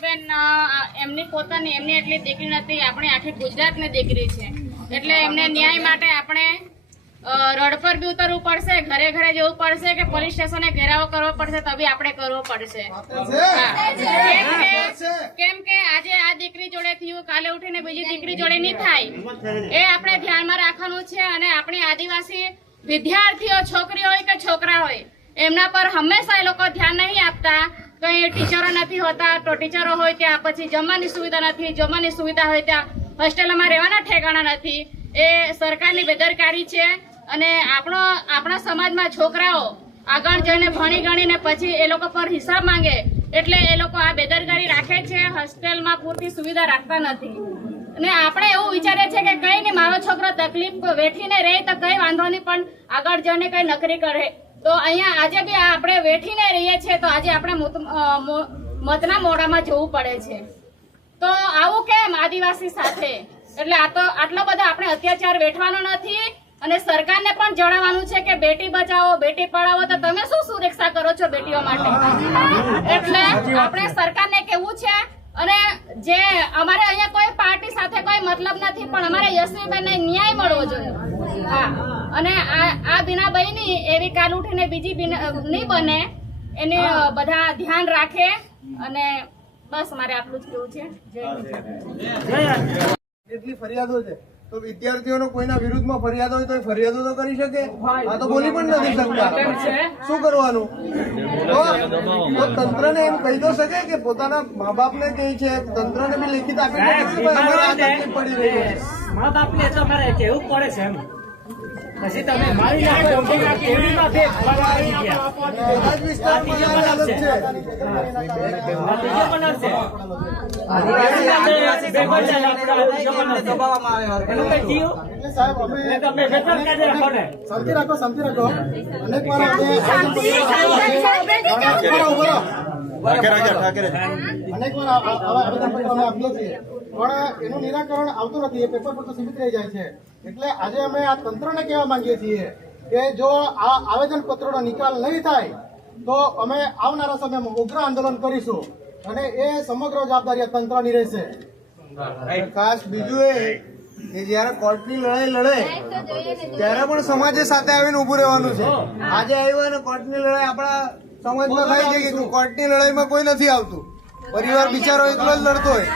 બેન એમની પોતાની એમની એટલી દીકરી નથી આપણી આખી ગુજરાતની દીકરી છે. એટલે એમને ન્યાય માટે આપણે રોડ પર બી ઉતરવું પડશે ઘરે ઘરે જવું પડશે કે પોલીસ સ્ટેશને ઘેરાવો કરવો પડશે તો બી આપણે કરવો પડશે. કેમ કે કેમ કે આજે આ દીકરી જોડે થયું કાલે ઉઠીને બીજી દીકરી જોડે નહીં થાય. એ આપણે ધ્યાનમાં રાખવાનું છે અને આપણી આદિવાસી વિદ્યાર્થીઓ છોકરી હોય કે છોકરા હોય એમના પર હંમેશા એ લોકો ધ્યાન નહીં આપતા. કઈ ટીચરો નથી હોતા, તો ટીચરો હોય ત્યાં, પછી જમવાની સુવિધા નથી, જમવાની સુવિધા હોય ત્યાં. હોસ્ટેલમાં રહેવાના ઠેકાણા નથી. એ સરકારની બેદરકારી છે અને આપણો, આપણા સમાજમાં છોકરાઓ આગળ જઈને ભણી ગણીને પછી એ લોકો પર હિસાબ માંગે એટલે એ લોકો આ બેદરકારી રાખે છે, હોસ્ટેલમાં પૂરતી સુવિધા રાખતા નથી. અને આપણે એવું વિચારીએ છીએ કે કઈ નહીં, મારો છોકરો તકલીફ વેઠીને રહે તો કઈ વાંધો નહીં, પણ આગળ જઈને કઈ નોકરી કરે. તો અહીંયા આજે બી આપણે વેઠીને રહીએ છીએ તો આજે આપણે મતના મોડામાં જવું પડે છે. તો આવું કેમ આદિવાસી સાથે? એટલે આ તો આટલો બધો આપણે અત્યાચાર વેઠવાનો નથી અને સરકારને પણ જણાવવાનું છે કે બેટી બચાવો, બેટી પઢાવો, તો તમે શું સુરક્ષા કરો છો બેટીઓ માટે? એટલે આપણે સરકારને કેવું છે અને જે અમારે અહીંયા કોઈ પાર્ટી સાથે કોઈ મતલબ નથી, પણ અમારે યશવીબેનને ન્યાય મળવો જોઈએ. હા. અને આ આ બીનાબાઈની એવી કાલ ઉઠીને બીજી નહીં બને. એને બધા ધ્યાન રાખે અને બસ મારે આટલું જ કેવું છે. જય કેટલી ફરિયાદો છે. તો વિદ્યાર્થીઓનો કોઈના વિરુદ્ધમાં ફરિયાદ હોય તો એ ફરિયાદો તો કરી શકે? આ તો બોલી પણ નથી શકતા. શું કરવાનું? તો તો તંત્રને એમ કહી દો શકે કે પોતાના મા બાપને કહે છે તંત્રને બી લેખિત આપી ભાઈ પડી રહી છે. મા બાપ ને અમારે કેવું પડે છે એમ. પછી તમે મારી નાખો ઊંધી નાખો, એવી માં ભેદ ફરવા આવી ગયા. શાંતિ રાખો શાંતિ રાખો. અનેક વાર ઊભો રહો. અનેક વાર આ- આ- અમે આપીએ છીએ. પણ એનું નિરાકરણ આવતું નથી એ પેપર પર તો સીમિત રહી જાય છે. એટલે આજે અમે આ તંત્રને કહેવા માંગીએ છીએ કે જો આ આવેદન પત્રોનો નિકાલ નહીં થાય તો અમે આવનારા સમયમાં ઉગ્ર આંદોલન કરીશું અને એ સમગ્ર જવાબદારી તંત્રની રહેશે. ખાસ બીજું એ કે જયારે કોર્ટની લડાઈ લડે ત્યારે પણ સમાજે સાથે આવીને ઉભું રહેવાનું છે. આજે આવ્યું અને કોર્ટની લડાઈ આપણા સમાજમાં થાય છે કે કોર્ટની લડાઈમાં કોઈ નથી આવતું. પરિવાર બિચારો એકલો જ લડતો હોય.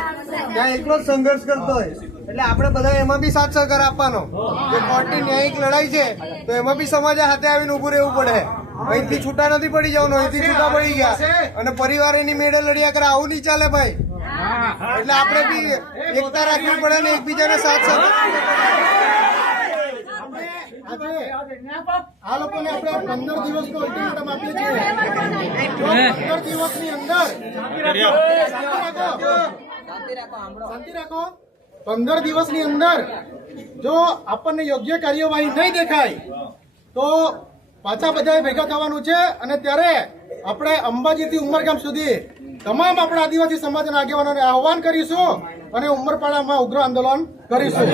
ત્યાં એકલો જ સંઘર્ષ કરતો હોય. એટલે આપણે બધા એમાં બી સાથ સહકાર આપવાનો. કે કોર્ટની ન્યાયિક લડાઈ છે તો એમાં બી સમાજે હાથે આવીને ઉભું રહેવું પડે. અહીંથી છૂટા નથી પડી જવાનું અહીંથી છૂટા પડી ગયા. અને પરિવાર એની મેળે લડ્યા કરે આવું નહીં ચાલે ભાઈ. એટલે આપણે બી એકતા રાખવી પડે ને એકબીજાને સાથ સહકાર આ લોકોને આપણે પંદર દિવસનો અલ્ટિમેટમ આપીએ છીએ. જો પંદર દિવસની અંદર શાંતિ રાખો પંદર દિવસની અંદર જો આપણને યોગ્ય કાર્યવાહી નહીં દેખાય, તો પાછા બધા ભેગા થવાનું છે અને ત્યારે આપણે અંબાજીથી ઉમરગામ સુધી તમામ આપણા આદિવાસી સમાજના આગેવાનોને આહવાન કરીશું અને ઉમરપાડામાં ઉગ્ર આંદોલન કરીશું.